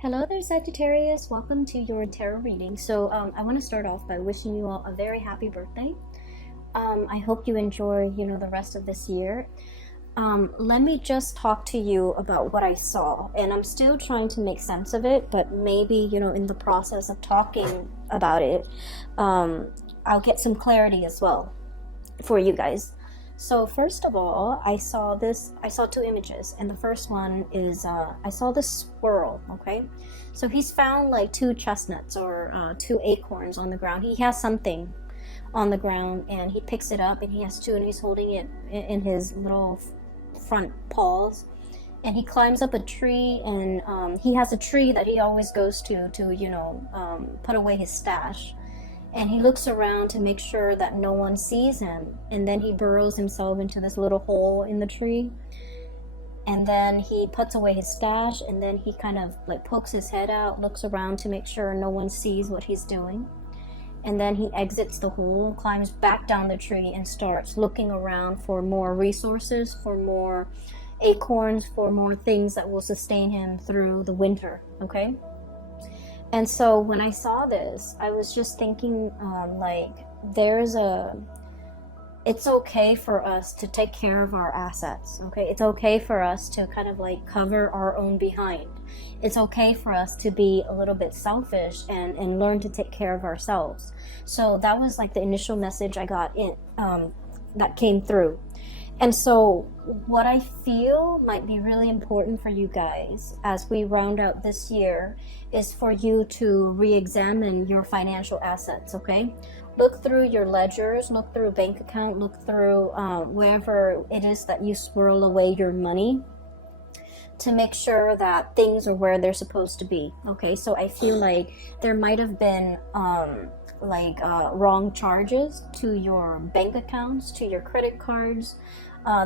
Hello there, Sagittarius. Welcome to your tarot reading. I want to start off by wishing you all a very happy birthday. I hope you enjoy, the rest of this year. Let me just talk to you about what I saw, and I'm still trying to make sense of it, but maybe, in the process of talking about it, I'll get some clarity as well for you guys. So first of all, I saw two images, and the first one is, I saw this squirrel, okay? So he's found like two chestnuts or two acorns on the ground. He has something on the ground, and he picks it up, and he has two, and he's holding it in his little front paws. And he climbs up a tree, and he has a tree that he always goes to put away his stash. And he looks around to make sure that no one sees him. And then he burrows himself into this little hole in the tree. And then he puts away his stash, and then he kind of like pokes his head out, looks around to make sure no one sees what he's doing. And then he exits the hole, climbs back down the tree, and starts looking around for more resources, for more acorns, for more things that will sustain him through the winter, okay? And so when I saw this, I was just thinking, it's okay for us to take care of our assets, okay? It's okay for us to kind of like cover our own behind. It's okay for us to be a little bit selfish and learn to take care of ourselves. So that was like the initial message I got that came through. And so what I feel might be really important for you guys as we round out this year is for you to re-examine your financial assets, okay? Look through your ledgers, look through a bank account, look through wherever it is that you swirl away your money to make sure that things are where they're supposed to be, okay? So I feel like there might have been wrong charges to your bank accounts, to your credit cards.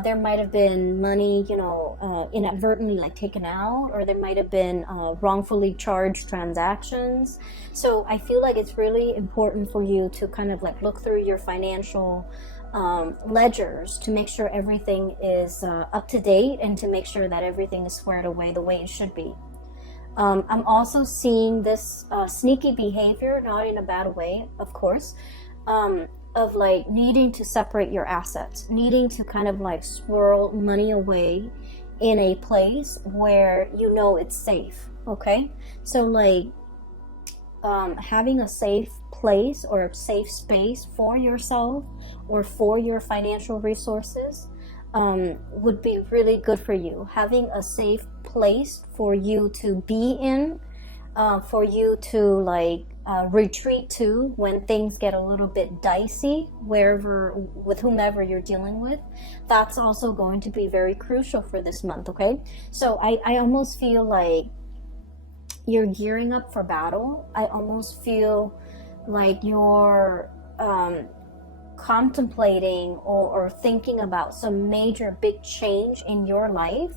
There might have been money, inadvertently like taken out, or there might have been wrongfully charged transactions. So I feel like it's really important for you to kind of like look through your financial ledgers to make sure everything is up to date and to make sure that everything is squared away the way it should be. I'm also seeing this sneaky behavior, not in a bad way, of course, of like needing to separate your assets, needing to kind of like swirl money away in a place where it's safe, okay? So like having a safe place or a safe space for yourself or for your financial resources would be really good for you. Having a safe place for you to be in, for you to retreat to when things get a little bit dicey, with whomever you're dealing with. That's also going to be very crucial for this month, okay? So I almost feel like you're gearing up for battle. I almost feel like you're contemplating or thinking about some major big change in your life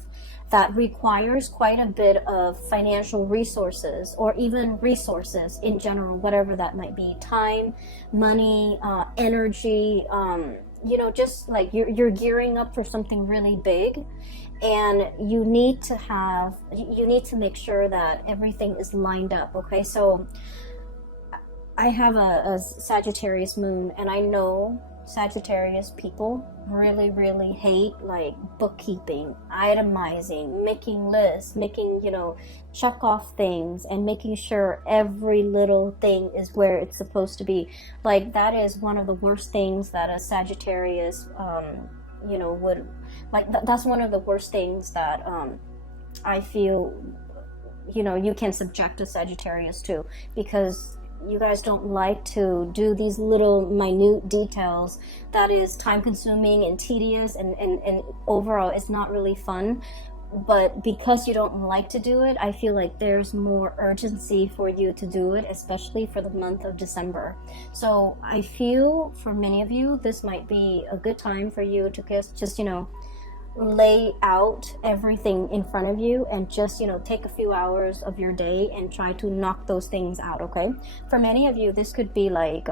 that requires quite a bit of financial resources, or even resources in general, whatever that might be, time, money, energy, just like you're gearing up for something really big, and you need to make sure that everything is lined up, okay? So I have a Sagittarius moon, and I know Sagittarius people really, really hate like bookkeeping, itemizing, making lists, making, check off things and making sure every little thing is where it's supposed to be. Like that is one of the worst things that a Sagittarius, would like. That's one of the worst things that I feel, you can subject a Sagittarius to, because you guys don't like to do these little minute details that is time consuming and tedious and overall it's not really fun. But because you don't like to do it, I feel like there's more urgency for you to do it, especially for the month of December. So I feel for many of you this might be a good time for you to just lay out everything in front of you and just take a few hours of your day and try to knock those things out, okay? For many of you this could be like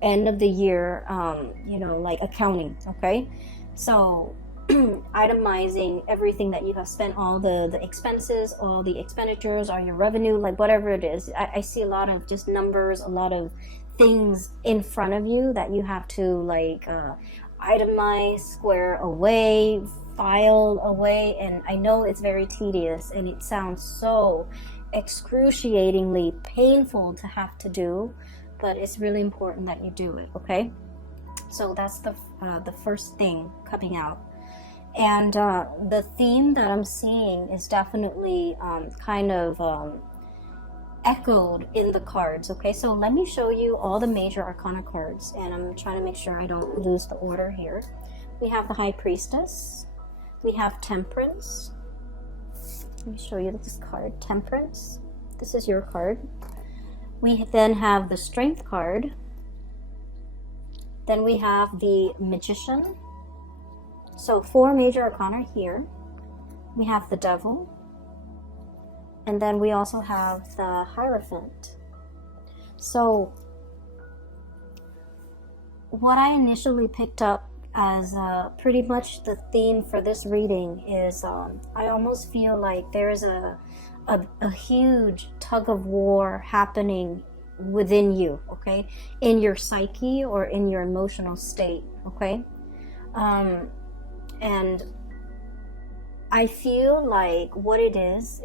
end of the year like accounting, okay? So itemizing everything that you have spent, all the expenses, all the expenditures, or your revenue, like whatever it is. I see a lot of just numbers, a lot of things in front of you that you have to like itemize, square away, file away. And I know it's very tedious and it sounds so excruciatingly painful to have to do, but it's really important that you do it. Okay, so that's the first thing coming out. And the theme that I'm seeing is definitely kind of echoed in the cards. Okay, so let me show you all the major arcana cards, and I'm trying to make sure I don't lose the order here. We have the High Priestess, we have Temperance. Let me show you this card, Temperance. This is your card. We then have the Strength card. Then we have the Magician. So 4 major arcana here. We have the Devil. And then we also have the Hierophant. So what I initially picked up as pretty much the theme for this reading is I almost feel like there is a huge tug of war happening within you, okay, in your psyche or in your emotional state, okay. And I feel like what it is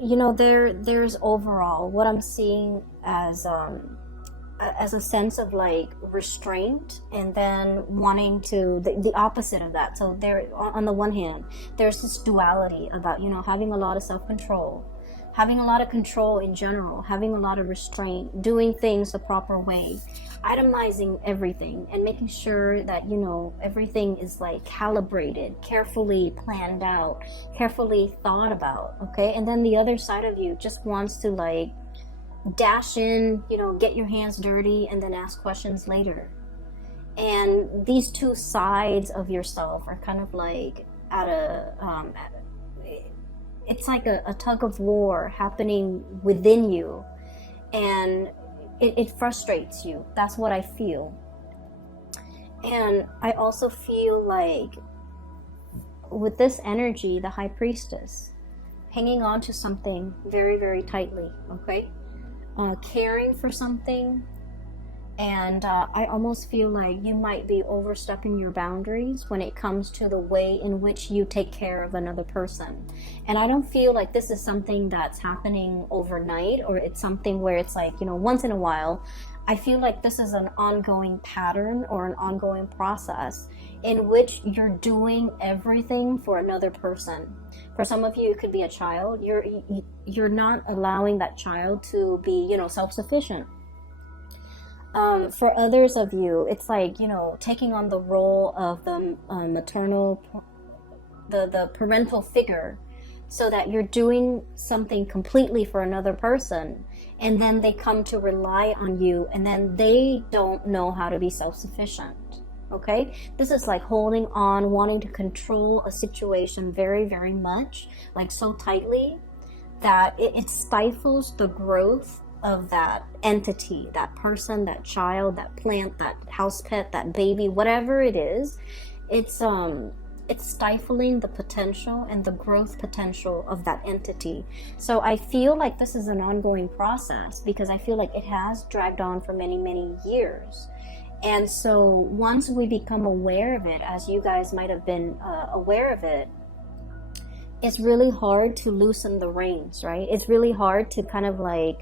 you know, there's overall what I'm seeing as a sense of like restraint, and then wanting to the opposite of that. So there, on the one hand, there's this duality about, you know, having a lot of self-control, having a lot of control in general, having a lot of restraint, doing things the proper way, itemizing everything, and making sure that, you know, everything is like calibrated, carefully planned out, carefully thought about, okay. And then the other side of you just wants to like dash in, you know, get your hands dirty, and then ask questions later. And these two sides of yourself are kind of like it's like a tug of war happening within you, and it frustrates you. That's what I feel. And I also feel like with this energy, the High Priestess, hanging on to something very, very tightly, okay? Caring for something, and I almost feel like you might be overstepping your boundaries when it comes to the way in which you take care of another person. And I don't feel like this is something that's happening overnight, or it's something where it's like, you know, once in a while. I feel like this is an ongoing pattern or an ongoing process in which you're doing everything for another person. For some of you, it could be a child. You're not allowing that child to be, you know, self-sufficient. For others of you, it's like, you know, taking on the role of the maternal, the parental figure, so that you're doing something completely for another person, and then they come to rely on you, and then they don't know how to be self-sufficient. Okay, this is like holding on, wanting to control a situation very, very much, like so tightly that it stifles the growth of that entity, that person, that child, that plant, that house pet, that baby, whatever it is. It's stifling the potential and the growth potential of that entity. So I feel like this is an ongoing process, because I feel like it has dragged on for many, many years. And so once we become aware of it, as you guys might have been aware of it, it's really hard to loosen the reins, right? It's really hard to kind of like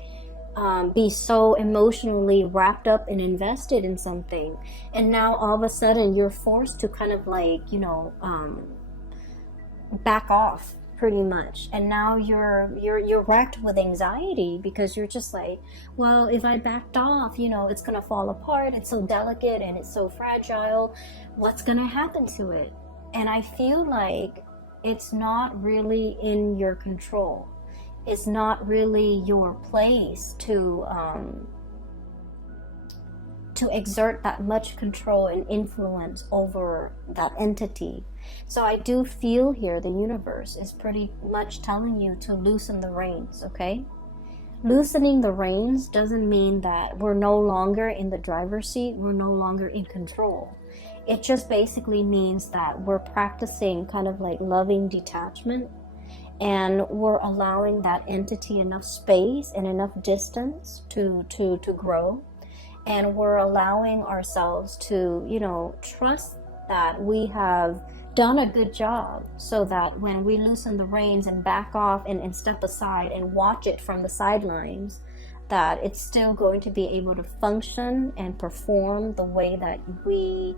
be so emotionally wrapped up and invested in something, and now all of a sudden you're forced to kind of like, you know, back off pretty much. And now you're racked with anxiety, because you're just like, well, if I backed off, you know, it's gonna fall apart. It's so delicate and it's so fragile. What's gonna happen to it? And I feel like it's not really in your control. It's not really your place to exert that much control and influence over that entity. So I do feel here the universe is pretty much telling you to loosen the reins, okay? Loosening the reins doesn't mean that we're no longer in the driver's seat, we're no longer in control. It just basically means that we're practicing kind of like loving detachment, and we're allowing that entity enough space and enough distance to grow. And we're allowing ourselves to, you know, trust that we have done a good job, so that when we loosen the reins and back off and step aside and watch it from the sidelines, that it's still going to be able to function and perform the way that we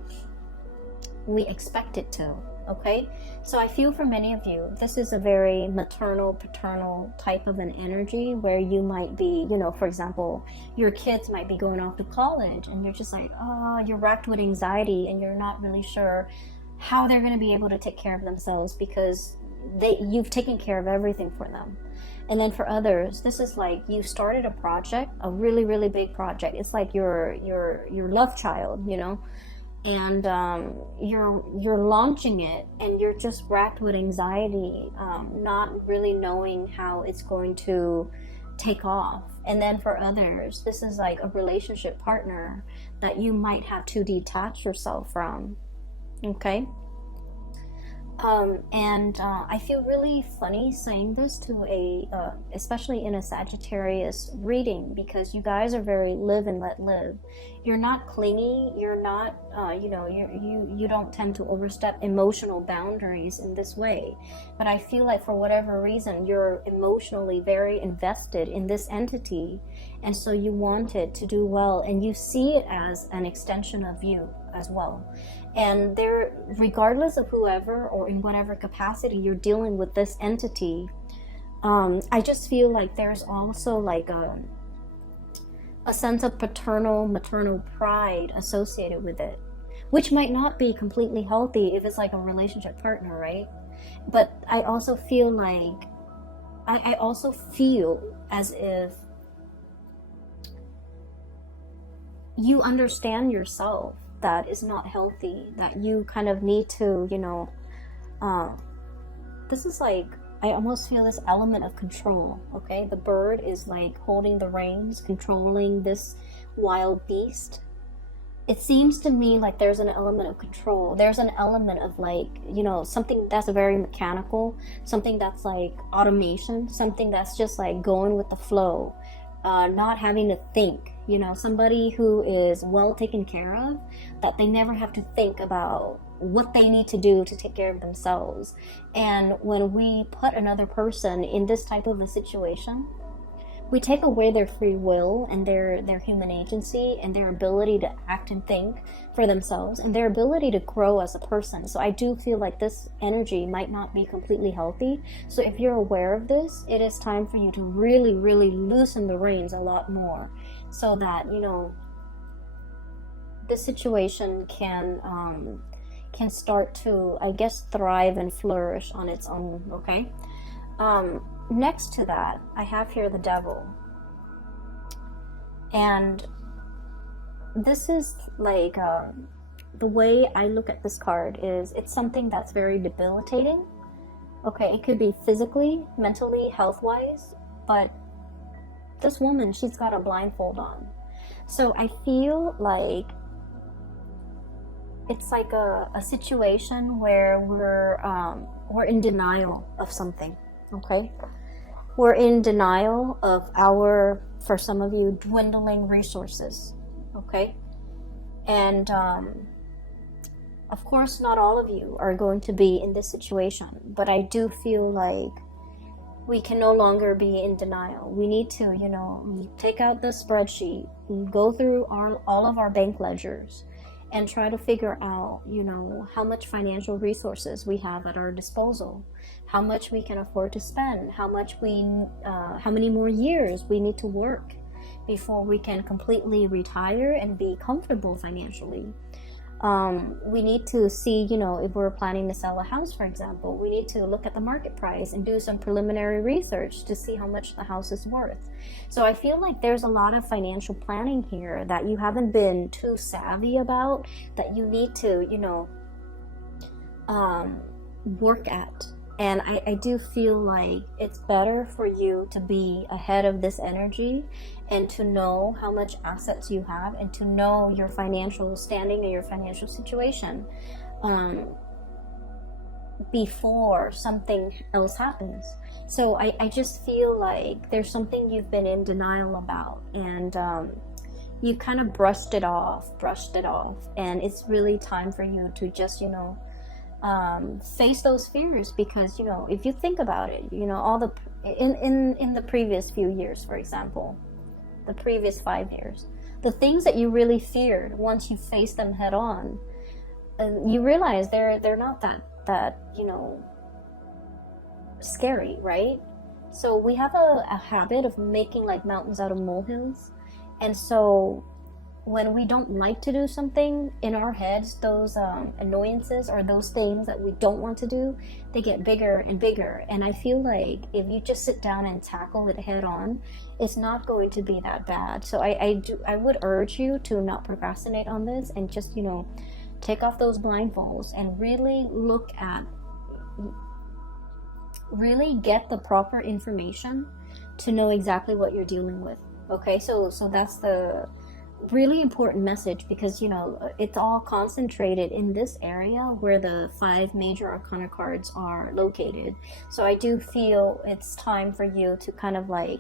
expect it to. Okay, so I feel for many of you, this is a very maternal, paternal type of an energy, where you might be, you know, for example, your kids might be going off to college, and you're just like, oh, you're racked with anxiety, and you're not really sure how they're going to be able to take care of themselves, because you've taken care of everything for them. And then for others, this is like you started a project, a really, really big project. It's like your love child, you know, and you're launching it, and you're just racked with anxiety, not really knowing how it's going to take off. And then for others, this is like a relationship partner that you might have to detach yourself from. Okay. I feel really funny saying this to especially in a Sagittarius reading, because you guys are very live and let live. You're not clingy. You're not, you don't tend to overstep emotional boundaries in this way. But I feel like for whatever reason, you're emotionally very invested in this entity. And so you want it to do well, and you see it as an extension of you as well. And there, regardless of whoever or in whatever capacity you're dealing with this entity, I just feel like there's also like a sense of paternal, maternal pride associated with it, which might not be completely healthy if it's like a relationship partner, right? But I also feel like, I also feel as if you understand yourself that is not healthy, that you kind of need to, this is like, I almost feel this element of control. Okay, the bird is like holding the reins, controlling this wild beast. It seems to me like there's an element of control. There's an element of like, something that's very mechanical, something that's like automation, something that's just like going with the flow, not having to think. Somebody who is well taken care of, that they never have to think about what they need to do to take care of themselves. And when we put another person in this type of a situation, we take away their free will and their human agency and their ability to act and think for themselves and their ability to grow as a person. So I do feel like this energy might not be completely healthy. So if you're aware of this, it is time for you to really, really loosen the reins a lot more, so that, this situation can start to, I guess, thrive and flourish on its own. Okay. Next to that, I have here the devil. And this is like, the way I look at this card is, it's something that's very debilitating. Okay, it could be physically, mentally, health-wise, but this woman, she's got a blindfold on. So I feel like it's like a situation where we're in denial of something. Okay, we're in denial of our, for some of you, dwindling resources. Okay, and of course not all of you are going to be in this situation, but I do feel like we can no longer be in denial. We need to, take out the spreadsheet, go through all of our bank ledgers, and try to figure out, how much financial resources we have at our disposal, how much we can afford to spend, how many more years we need to work before we can completely retire and be comfortable financially. We need to see, if we're planning to sell a house, for example, we need to look at the market price and do some preliminary research to see how much the house is worth. So I feel like there's a lot of financial planning here that you haven't been too savvy about, that you need to, work at. And I do feel like it's better for you to be ahead of this energy and to know how much assets you have and to know your financial standing and your financial situation before something else happens. So I just feel like there's something you've been in denial about, and you kind of brushed it off, and it's really time for you to just, face those fears, because if you think about it, all the in the previous few years, for example, the previous 5 years, the things that you really feared, once you face them head on, you realize they're not that scary, right? So we have a habit of making like mountains out of molehills, and so when we don't like to do something, in our heads, those annoyances or those things that we don't want to do, they get bigger and bigger. And I feel like if you just sit down and tackle it head on, it's not going to be that bad. So I would urge you to not procrastinate on this, and just take off those blindfolds and really get the proper information to know exactly what you're dealing with. Okay, so that's the really important message, because it's all concentrated in this area where the 5 major arcana cards are located. So I do feel it's time for you to kind of like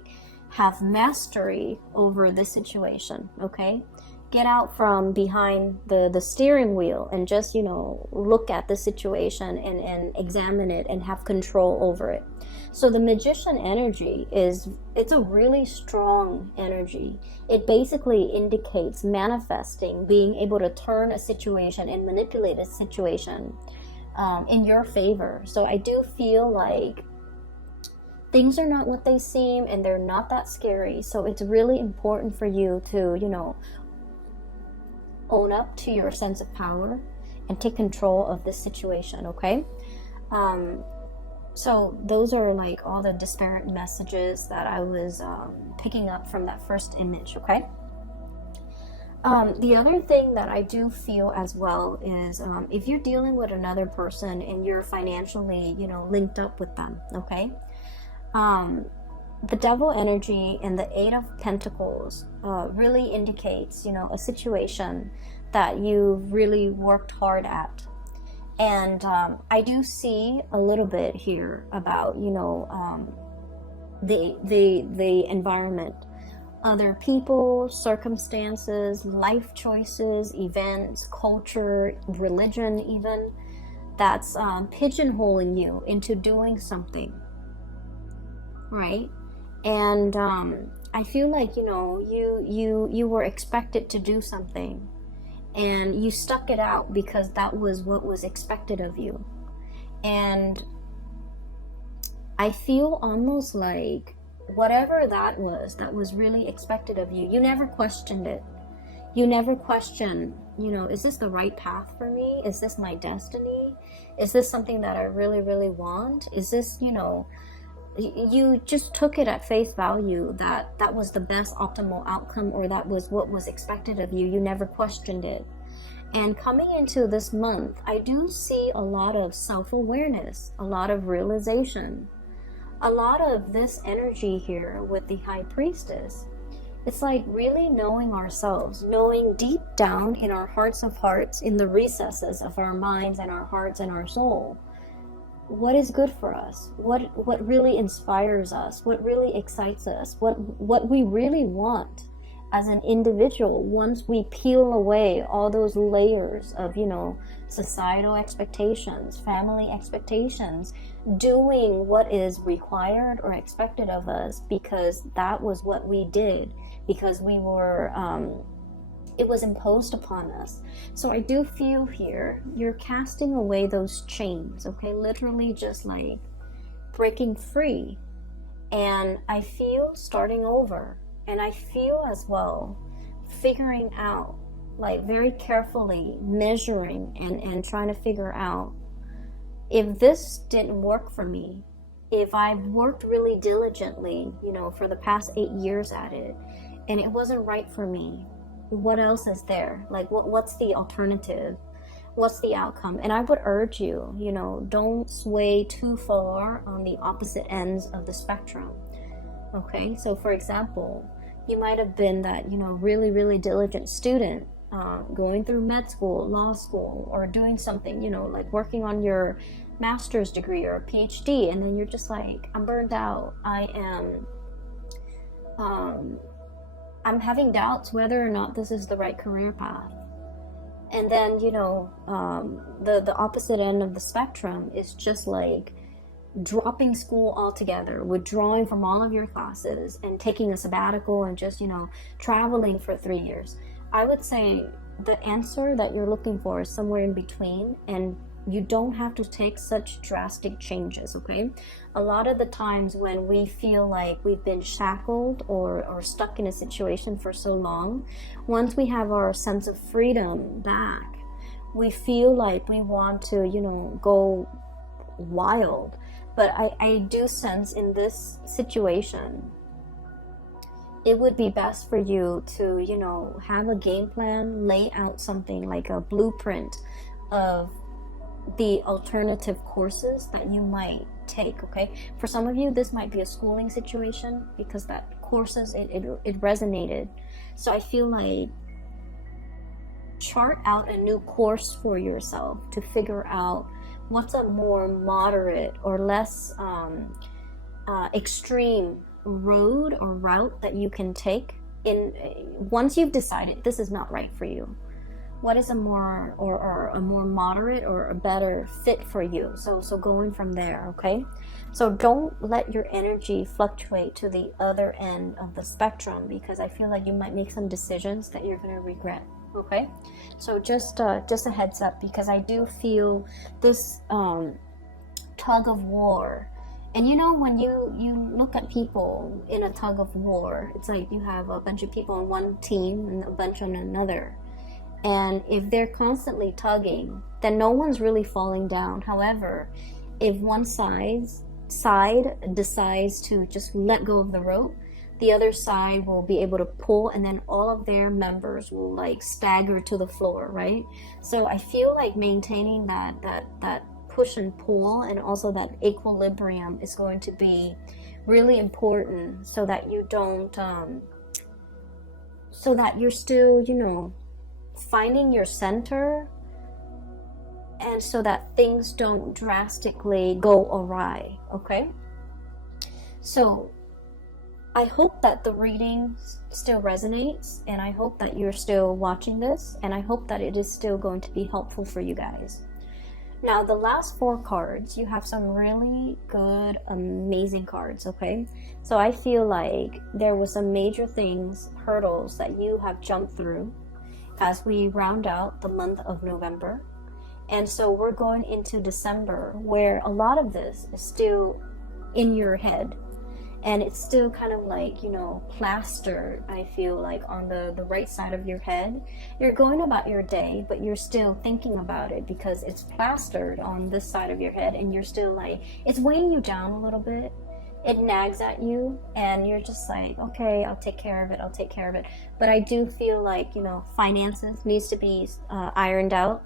have mastery over this situation. Okay, get out from behind the steering wheel and just look at the situation and examine it and have control over it. So the Magician energy it's a really strong energy. It basically indicates manifesting, being able to turn a situation and manipulate a situation in your favor. So I do feel like things are not what they seem, and they're not that scary. So it's really important for you to own up to your sense of power and take control of this situation. Okay, so those are like all the disparate messages that I was picking up from that first image. Okay, the other thing that I do feel as well is if you're dealing with another person and you're financially linked up with them. Okay, the Devil energy and the 8 of Pentacles really indicates, a situation that you've really worked hard at. And I do see a little bit here about, the environment, other people, circumstances, life choices, events, culture, religion even, that's pigeonholing you into doing something, right? And I feel like you were expected to do something, and you stuck it out because that was what was expected of you. And I feel almost like whatever that was really expected of you, you never questioned it. You never questioned, is this the right path for me? Is this my destiny? Is this something that I really, really want? Is this, you just took it at face value that was the best optimal outcome, or that was what was expected of you. You never questioned it. And coming into this month, I do see a lot of self-awareness, a lot of realization, a lot of this energy here with the High Priestess. It's like really knowing ourselves, knowing deep down in our hearts of hearts, in the recesses of our minds and our hearts and our soul, what is good for us, what really inspires us, what really excites us, what we really want as an individual. Once we peel away all those layers of societal expectations, family expectations, doing what is required or expected of us because that was what we did, because we were it was imposed upon us. So I do feel here you're casting away those chains, okay? Literally just like breaking free. And I feel starting over. And I feel as well figuring out, like very carefully measuring and trying to figure out, if this didn't work for me, if I've worked really diligently, for the past 8 years at it, and it wasn't right for me, what else is there? Like what's the alternative? what's the outcome? And I would urge you, you know, don't sway too far on the opposite ends of the spectrum. Okay, so for example, you might have been that, you know, really, really diligent student, going through med school, law school, or doing something, you know, like working on your master's degree or a PhD, and then you're just like, I'm burned out. I'm having doubts whether or not this is the right career path. And then, you know, the opposite end of the spectrum is just like dropping school altogether, withdrawing from all of your classes and taking a sabbatical and just, you know, traveling for 3 years. I would say the answer that you're looking for is somewhere in between, and you don't have to take such drastic changes, okay? A lot of the times when we feel like we've been shackled or stuck in a situation for so long, once we have our sense of freedom back, we feel like we want to, you know, go wild. But I do sense in this situation, it would be best for you to, you know, have a game plan, lay out something like a blueprint of the alternative courses that you might take, okay? For some of you, this might be a schooling situation because that courses, it resonated. So I feel like chart out a new course for yourself to figure out what's a more moderate or less extreme road or route that you can take in once you've decided this is not right for you. What is a more or a more moderate or a better fit for you? So going from there, okay? So don't let your energy fluctuate to the other end of the spectrum, because I feel like you might make some decisions that you're going to regret, okay? So just a heads up, because I do feel this tug of war. And you know, when you look at people in a tug of war, it's like you have a bunch of people on one team and a bunch on another. And if they're constantly tugging, then no one's really falling down. However, if one side decides to just let go of the rope, the other side will be able to pull, and then all of their members will like stagger to the floor, right? So I feel like maintaining that push and pull and also that equilibrium is going to be really important, so that you don't so that you're still, you know, finding your center, and so that things don't drastically go awry, okay? So I hope that the reading still resonates, and I hope that you're still watching this, and I hope that it is still going to be helpful for you guys. Now, the last 4 cards, you have some really good, amazing cards, okay? So I feel like there was some major things, hurdles that you have jumped through as we round out the month of November. And so we're going into December, where a lot of this is still in your head, and it's still kind of like, you know, plastered, I feel like, on the right side of your head. You're going about your day, but you're still thinking about it because it's plastered on this side of your head, and you're still like, it's weighing you down a little bit. It nags at you, and you're just like, okay, I'll take care of it. But I do feel like, you know, finances needs to be ironed out.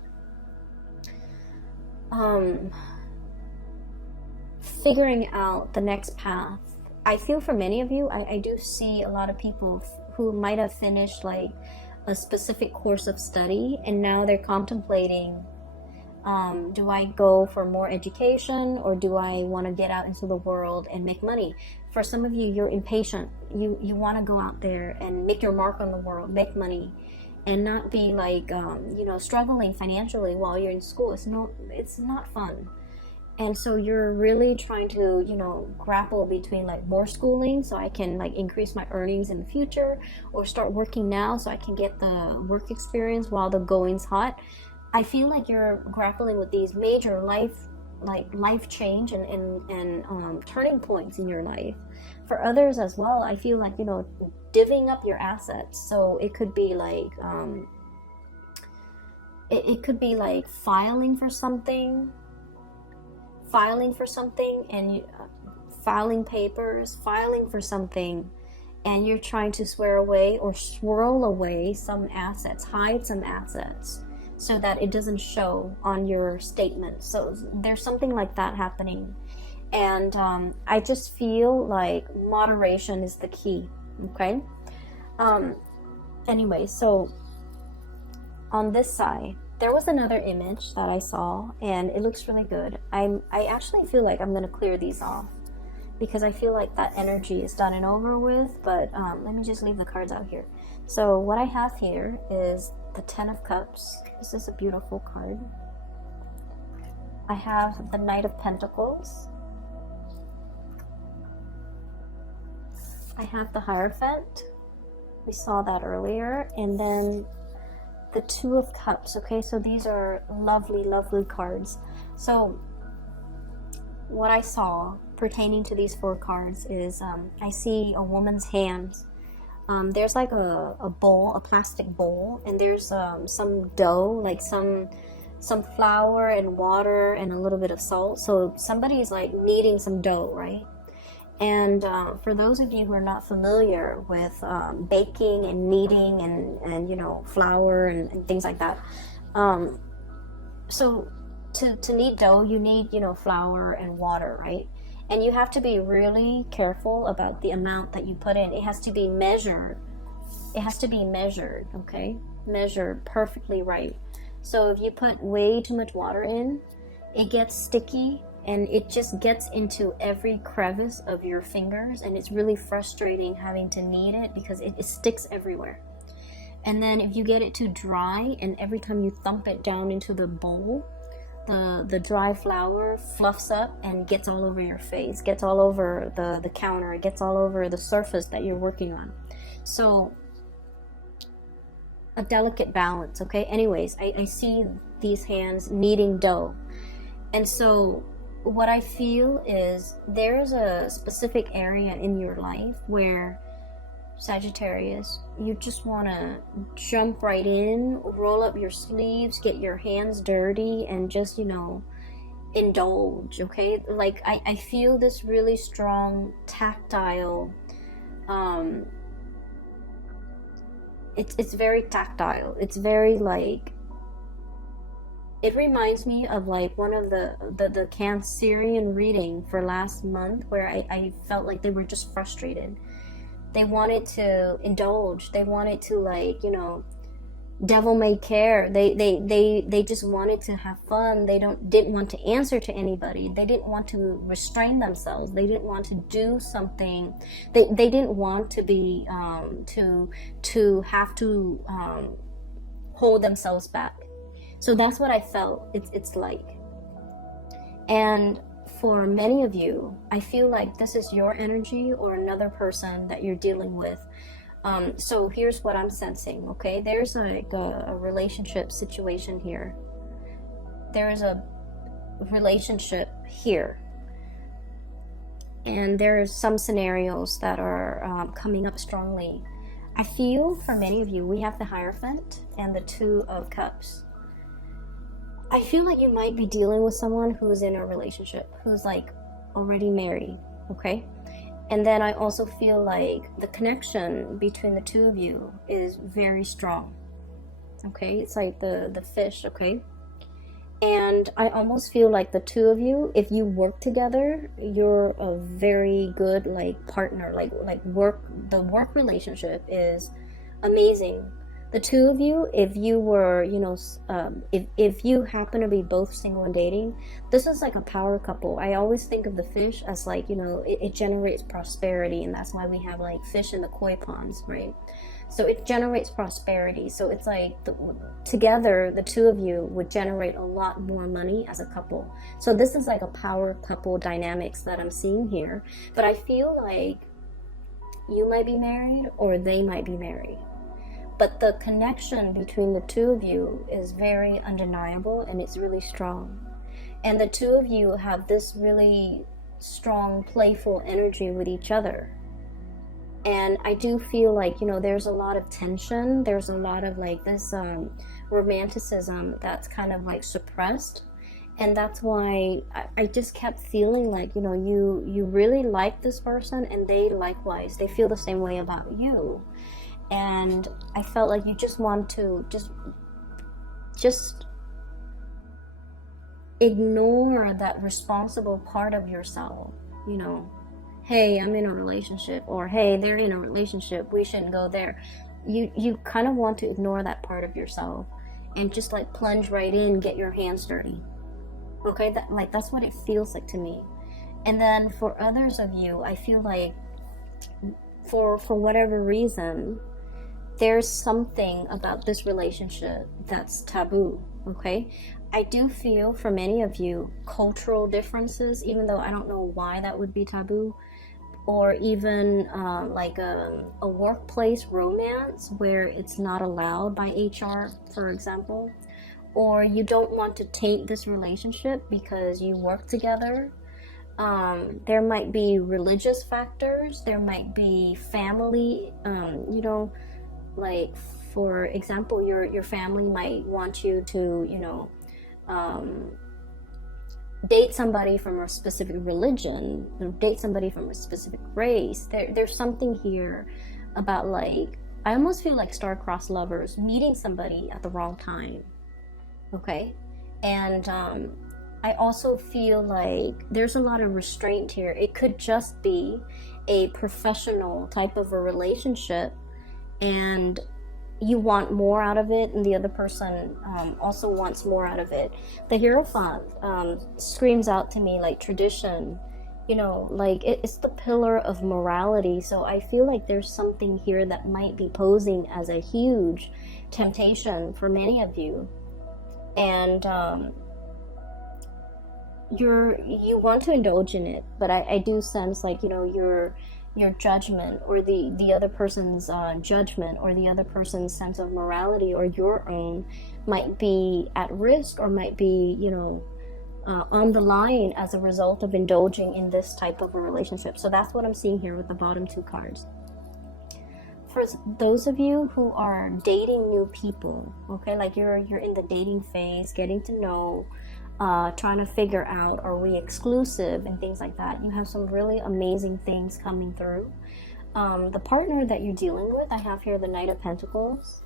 Figuring out the next path. I feel for many of you, I do see a lot of people who might have finished like a specific course of study, and now they're contemplating, do I go for more education, or do I want to get out into the world and make money? For some of you, you're impatient. You want to go out there and make your mark on the world, make money, and not be like, you know, struggling financially while you're in school. It's not fun. And so you're really trying to, you know, grapple between like more schooling so I can like increase my earnings in the future, or start working now so I can get the work experience while the going's hot. I feel like you're grappling with these major life change and turning points in your life. For others as well, I feel like, you know, divvying up your assets. So it could be like it could be like filing for something, and filing papers, filing for something, and you're trying to swear away or swirl away some assets, hide some assets, so that it doesn't show on your statement. So there's something like that happening. And I just feel like moderation is the key. Okay. Anyway, so on this side, there was another image that I saw, and it looks really good. I actually feel like I'm going to clear these off because I feel like that energy is done and over with. But let me just leave the cards out here. So what I have here is the Ten of Cups. This is a beautiful card. I have the Knight of Pentacles. I have the Hierophant. We saw that earlier. And then the Two of Cups. Okay, so these are lovely, lovely cards. So what I saw pertaining to these 4 cards is I see a woman's hands. There's like a bowl, a plastic bowl, and there's some dough, like some flour and water and a little bit of salt. So somebody's like kneading some dough, right? And for those of you who are not familiar with baking and kneading and you know, flour and things like that, so to knead dough, you need, you know, flour and water, right? And you have to be really careful about the amount that you put in. It has to be measured. It has to be measured, okay? Measured perfectly right. So if you put way too much water in, it gets sticky and it just gets into every crevice of your fingers, and it's really frustrating having to knead it because it sticks everywhere. And then if you get it too dry, and every time you thump it down into the bowl, the dry flour fluffs up and gets all over your face, gets all over the counter, it gets all over the surface that you're working on. So a delicate balance, okay? Anyways, I see these hands kneading dough. And so what I feel is there's a specific area in your life where, Sagittarius, you just want to jump right in, roll up your sleeves, get your hands dirty, and just, you know, indulge, okay? Like, I feel this really strong tactile, it's very tactile. It's very, like, it reminds me of, like, one of the Cancerian reading for last month where I felt like they were just frustrated. They wanted to indulge. They wanted to, like, you know, devil may care. They just wanted to have fun. They didn't want to answer to anybody. They didn't want to restrain themselves. They didn't want to do something. They didn't want to be to have to hold themselves back. So that's what I felt it's like. And for many of you, I feel like this is your energy or another person that you're dealing with. So here's what I'm sensing, okay? There's like a relationship situation here. There is a relationship here. And there's some scenarios that are coming up strongly. I feel for many of you, we have the Hierophant and the Two of Cups. I feel like you might be dealing with someone who's in a relationship, who's like already married, okay? And then I also feel like the connection between the two of you is very strong, okay? It's like the fish, okay? And I almost feel like the two of you, if you work together, you're a very good, like, partner. Like the work relationship is amazing. The two of you, if you were, you know, if you happen to be both single and dating, this is like a power couple. I always think of the fish as, like, you know, it generates prosperity, and that's why we have, like, fish in the koi ponds, right? So it generates prosperity. So it's like together, the two of you would generate a lot more money as a couple. So this is like a power couple dynamics that I'm seeing here. But I feel like you might be married or they might be married. But the connection between the two of you is very undeniable, and it's really strong. And the two of you have this really strong, playful energy with each other. And I do feel like, you know, there's a lot of tension. There's a lot of, like, this romanticism that's kind of, like, suppressed. And that's why I just kept feeling like, you know, you really like this person, and they likewise. They feel the same way about you. And I felt like you just want to just just ignore that responsible part of yourself, you know. Hey, I'm in a relationship, or hey, they're in a relationship, we shouldn't go there. You kind of want to ignore that part of yourself and just like plunge right in, get your hands dirty. Okay, that's what it feels like to me. And then for others of you, I feel like for whatever reason, there's something about this relationship that's taboo. Okay, I do feel for many of you, cultural differences, even though I don't know why that would be taboo, or even like a workplace romance where it's not allowed by HR, for example, or you don't want to taint this relationship because you work together. There might be religious factors, there might be family, you know, like for example, your family might want you to, you know, date somebody from a specific religion, date somebody from a specific race. There's something here about, like, I almost feel like star-crossed lovers meeting somebody at the wrong time. Okay, and I also feel like there's a lot of restraint here. It could just be a professional type of a relationship, and you want more out of it, and the other person also wants more out of it. The Hierophant screams out to me like tradition, you know, like it's the pillar of morality. So I feel like there's something here that might be posing as a huge temptation for many of you. And you want to indulge in it, but I do sense, like, you know, your judgment, or the other person's judgment, or the other person's sense of morality, or your own, might be at risk, or might be, you know, on the line as a result of indulging in this type of a relationship. So that's what I'm seeing here with the bottom two cards. For those of you who are dating new people, okay, like you're in the dating phase, getting to know, trying to figure out, are we exclusive and things like that, you have some really amazing things coming through. The partner that you're dealing with, I have here the Knight of Pentacles.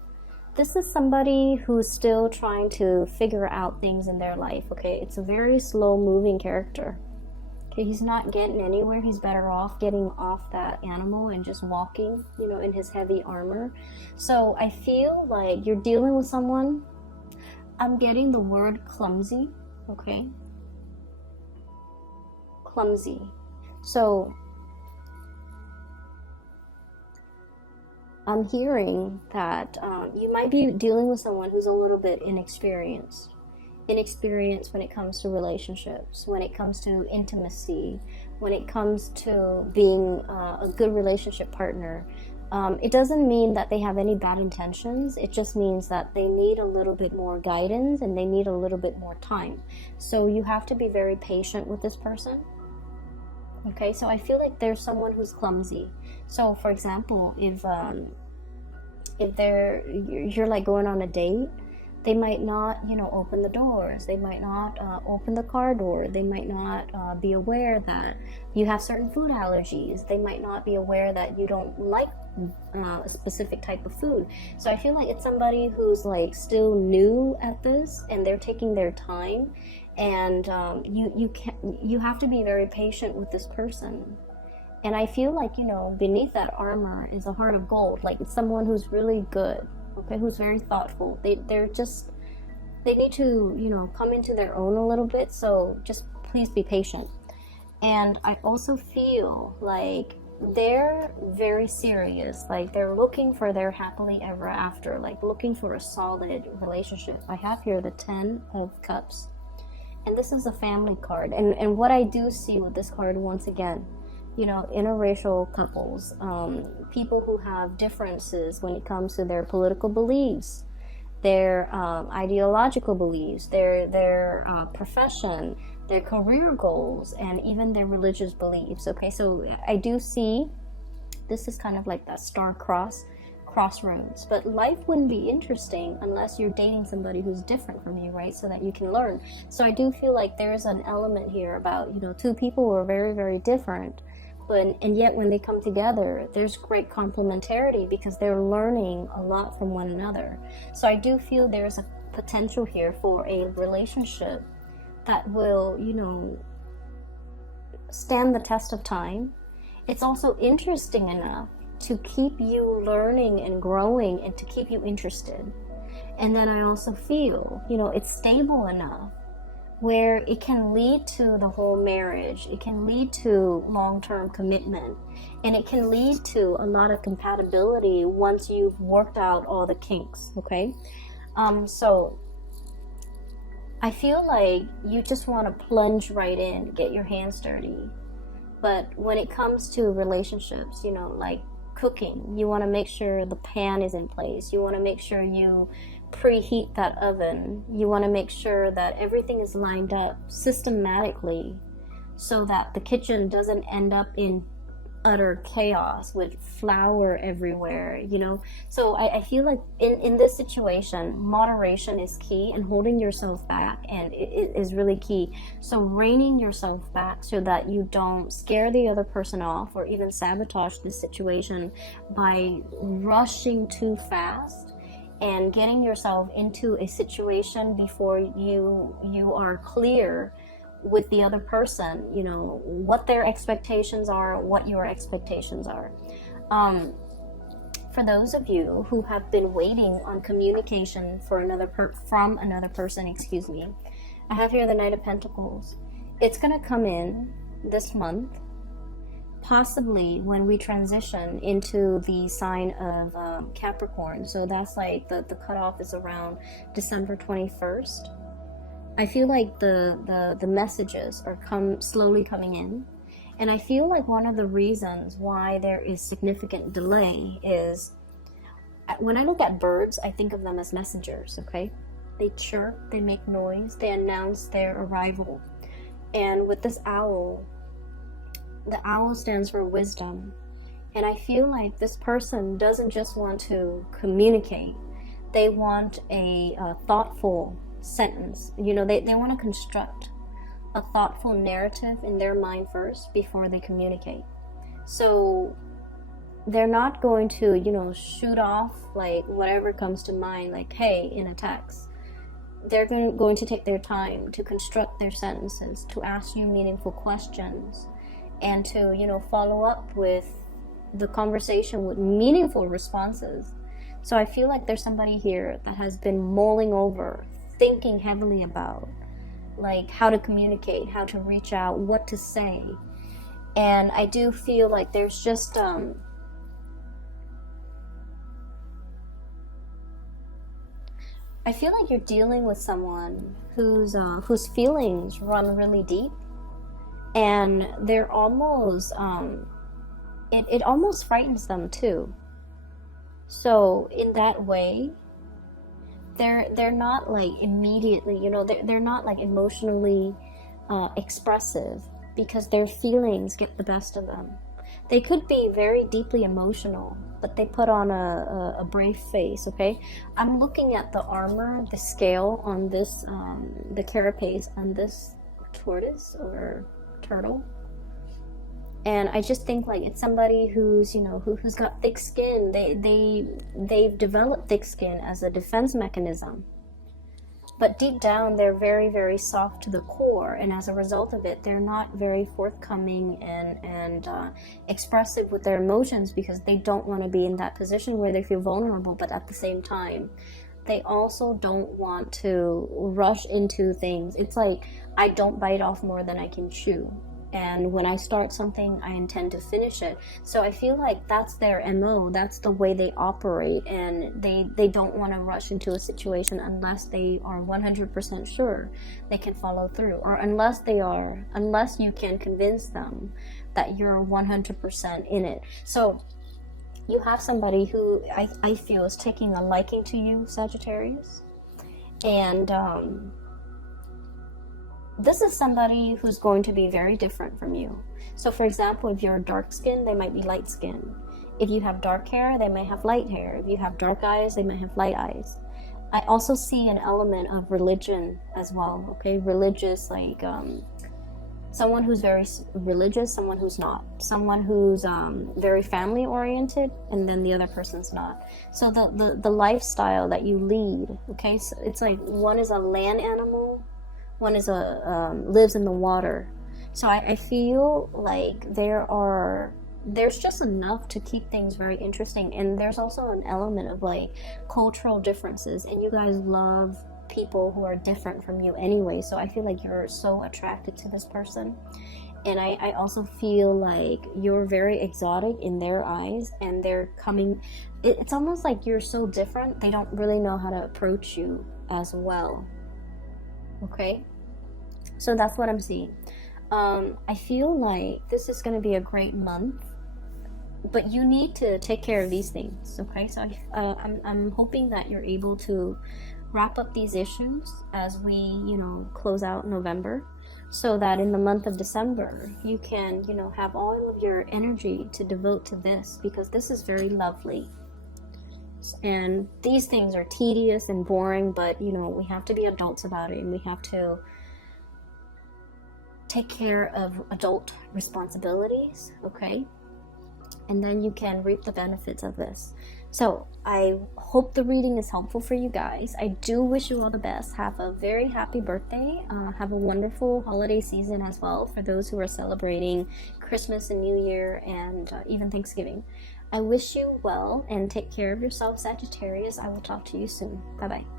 This is somebody who's still trying to figure out things in their life, okay? It's a very slow moving character. Okay, he's not getting anywhere. He's better off getting off that animal and just walking, you know, in his heavy armor. So I feel like you're dealing with someone, I'm getting the word clumsy, okay? Clumsy. So I'm hearing that you might be dealing with someone who's a little bit inexperienced when it comes to relationships, when it comes to intimacy, when it comes to being a good relationship partner. It doesn't mean that they have any bad intentions. It just means that they need a little bit more guidance and they need a little bit more time. So you have to be very patient with this person. Okay, so I feel like there's someone who's clumsy. So for example, if you're like going on a date, they might not, you know, open the doors. They might not open the car door. They might not be aware that you have certain food allergies. They might not be aware that you don't like a specific type of food. So I feel like it's somebody who's like still new at this, and they're taking their time. And you have to be very patient with this person. And I feel like, you know, beneath that armor is a heart of gold. Like, it's someone who's really good, okay, who's very thoughtful. They need to, you know, come into their own a little bit. So just please be patient. And I also feel like they're very serious. Like, they're looking for their happily ever after, like looking for a solid relationship. I have here the 10 of Cups. And this is a family card. And what I do see with this card, once again, you know, interracial couples, people who have differences when it comes to their political beliefs, their ideological beliefs, their profession, their career goals, and even their religious beliefs. Okay, so I do see this is kind of like that crossroads. But life wouldn't be interesting unless you're dating somebody who's different from you, right? So that you can learn. So I do feel like there's an element here about, you know, two people who are very, very different, and yet when they come together, there's great complementarity because they're learning a lot from one another. So I do feel there's a potential here for a relationship that will, you know, stand the test of time. It's also interesting enough to keep you learning and growing and to keep you interested. And then I also feel, you know, it's stable enough where it can lead to the whole marriage. It can lead to long-term commitment, and it can lead to a lot of compatibility once you've worked out all the kinks, okay? So I feel like you just want to plunge right in, get your hands dirty. But when it comes to relationships, you know, like cooking, you want to make sure the pan is in place. You want to make sure you preheat that oven. You want to make sure that everything is lined up systematically so that the kitchen doesn't end up in utter chaos with flour everywhere, you know. So I feel like in this situation, moderation is key, and holding yourself back and it is really key. So reining yourself back so that you don't scare the other person off or even sabotage the situation by rushing too fast and getting yourself into a situation before you are clear with the other person, you know, what their expectations are, what your expectations are. For those of you who have been waiting on communication from another person, excuse me, I have here the Knight of Pentacles. It's going to come in this month, possibly when we transition into the sign of Capricorn. So that's like the cutoff is around December 21st. I feel like the messages are slowly coming in. And I feel like one of the reasons why there is significant delay is when I look at birds, I think of them as messengers, okay? They chirp, they make noise, they announce their arrival. And with this owl, the owl stands for wisdom. And I feel like this person doesn't just want to communicate. They want a thoughtful sentence. You know, they want to construct a thoughtful narrative in their mind first before they communicate. So they're not going to, you know, shoot off like whatever comes to mind, like hey, in a text. They're going to take their time to construct their sentences, to ask you meaningful questions, and to, you know, follow up with the conversation with meaningful responses. So I feel like there's somebody here that has been mulling over, thinking heavily about like how to communicate, how to reach out, what to say. And I do feel like there's just I feel like you're dealing with someone whose feelings run really deep, and they're almost it almost frightens them too. So in that way, they're not like immediately, you know, they're not like emotionally expressive because their feelings get the best of them. They could be very deeply emotional, but they put on a brave face, okay? I'm looking at the armor, the scale on this, the carapace on this tortoise or turtle. And I just think like it's somebody who's, you know, who's got thick skin. They've developed thick skin as a defense mechanism. But deep down, they're very, very soft to the core. And as a result of it, they're not very forthcoming and expressive with their emotions because they don't want to be in that position where they feel vulnerable. But at the same time, they also don't want to rush into things. It's like, I don't bite off more than I can chew. And when I start something, I intend to finish it. So I feel like that's their MO. That's the way they operate. And they don't want to rush into a situation unless they are 100% sure they can follow through. Or unless you can convince them that you're 100% in it. So you have somebody who I feel is taking a liking to you, Sagittarius. And this is somebody who's going to be very different from you. So for example, if you're dark skinned, they might be light skinned. If you have dark hair, they may have light hair. If you have dark eyes, they may have light eyes. I also see an element of religion as well, okay? Religious, like someone who's very religious, someone who's not, someone who's very family oriented, and then the other person's not. So the lifestyle that you lead, okay, so it's like one is a land animal, one is lives in the water. So I feel like there's just enough to keep things very interesting, and there's also an element of like cultural differences, and you guys love people who are different from you anyway, so I feel like you're so attracted to this person. And I also feel like you're very exotic in their eyes, and they're coming, it's almost like you're so different they don't really know how to approach you as well. Okay, so that's what I'm seeing. I feel like this is going to be a great month, but you need to take care of these things. Okay, so I'm hoping that you're able to wrap up these issues as we, close out November, so that in the month of December you can, have all of your energy to devote to this, because this is very lovely. And these things are tedious and boring, but we have to be adults about it, and we have to take care of adult responsibilities, okay? And then you can reap the benefits of this. So I hope the reading is helpful for you guys. I do wish you all the best. Have a very happy birthday. Have a wonderful holiday season as well for those who are celebrating Christmas and New Year, and even Thanksgiving. I wish you well, and take care of yourself, Sagittarius. I will talk to you soon. Bye-bye.